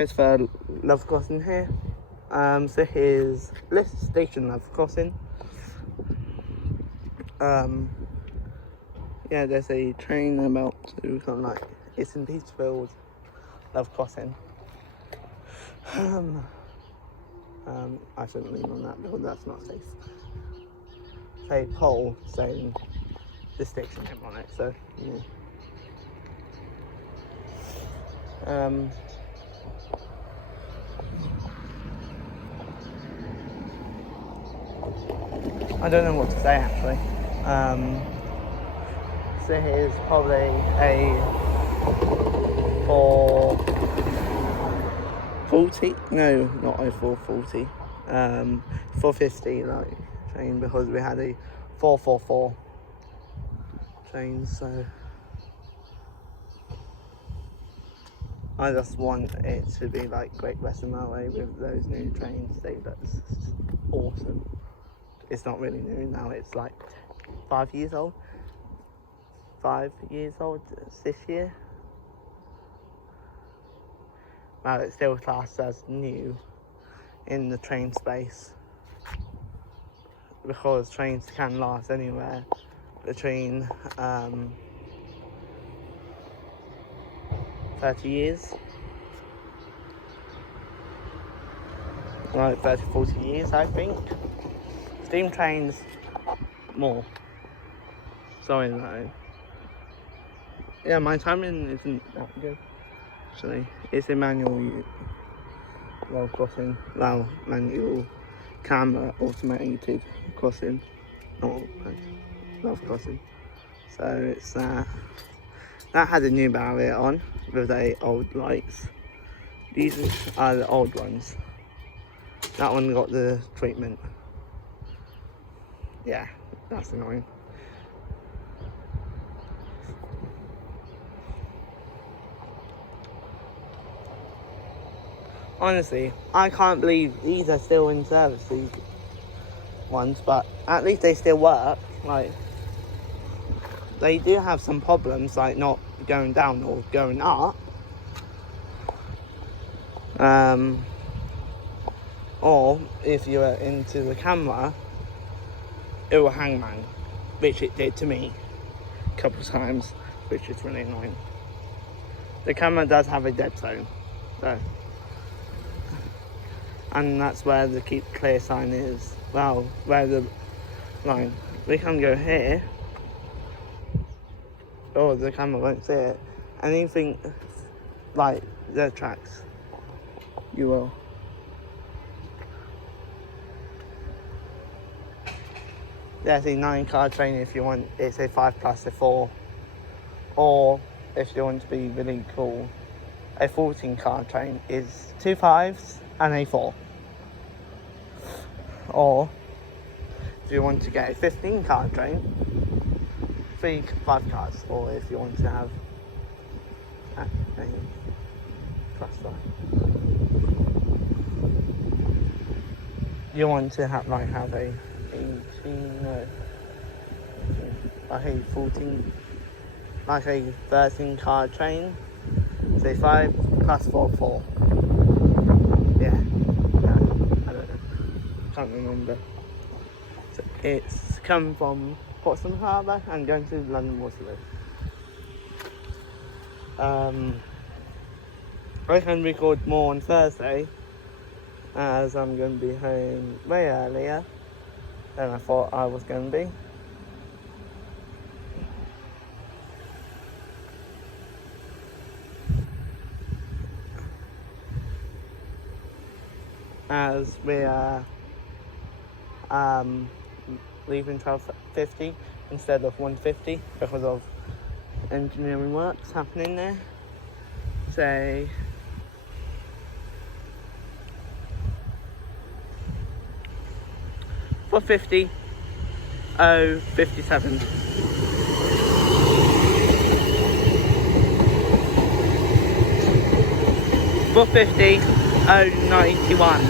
Christopher Love Crossing here. So here's Liss Station Love Crossing. Yeah, there's a train about to come, like, it's in Petersfield Love Crossing. I shouldn't lean on that because that's not safe. There's a pole saying the station name on it, so yeah. I don't know what to say actually. So here's probably a 440, no, not a 440, 450 like train, because we had a 444 train, so I just want it to be like Great Western Railway with those new trains. That's awesome. It's not really new now, it's like 5 years old. 5 years old this year. Well, it's still classed as new in the train space, because trains can last anywhere between 30 years, like 30-40 years I think. Steam trains more. Sorry no. Yeah, my timing isn't that good actually. It's a manual crossing, manual camera automated crossing, not love crossing. So it's that had a new barrier on with the old lights. These are the old ones. That one got the treatment. Yeah, that's annoying. Honestly, I can't believe these are still in service, these ones, but at least they still work. Like, they do have some problems, like not going down or going up. Or if you're into the camera, it will hang man, which it did to me a couple of times, which is really annoying. The camera does have a dead zone, though. And that's where the keep clear sign is. Well, where the line. We can go here. Oh, the camera won't see it. Anything like the tracks, you will. There's a 9-car train if you want. It's a 5+4. Or if you want to be really cool, a 14-car train is 2 5s and a 4. Or if you want to get a 15-car train, 3 5 cars. Or if you want to have a cluster, you want to have a 18, no, like a 14, like a 13-car train. Say 5+4 4. Yeah, I don't know, can't remember. So it's come from Portsmouth Harbour and going to London Waterloo. I can record more on Thursday, as I'm going to be home way earlier than I thought I was going to be. As we are leaving 12:50 instead of 1:50 because of engineering works happening there. Say 4:50 0:57. 4:50 0:91.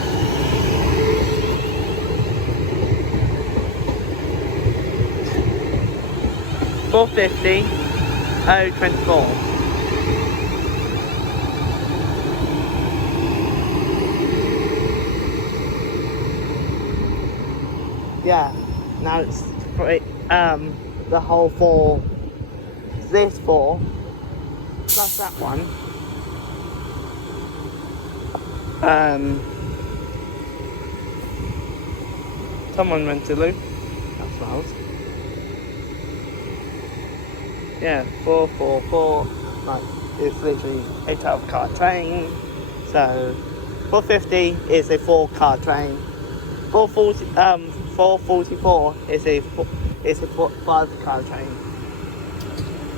4:50 0:24. Yeah, now it's the whole 4, this 4, plus that one. Someone went to loop. That smells. Yeah, 4, 4, 4. Like, it's literally a 12-car train. So 450 is a 4-car train. 444 is a 5-car train.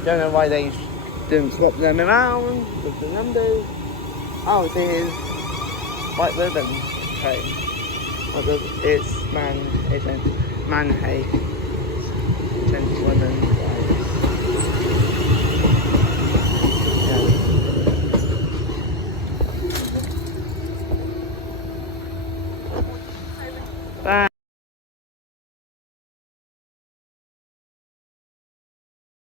Don't know why they didn't swap them around with the numbers. Oh, it is white ribbon train. It's man, hay, gentlewoman.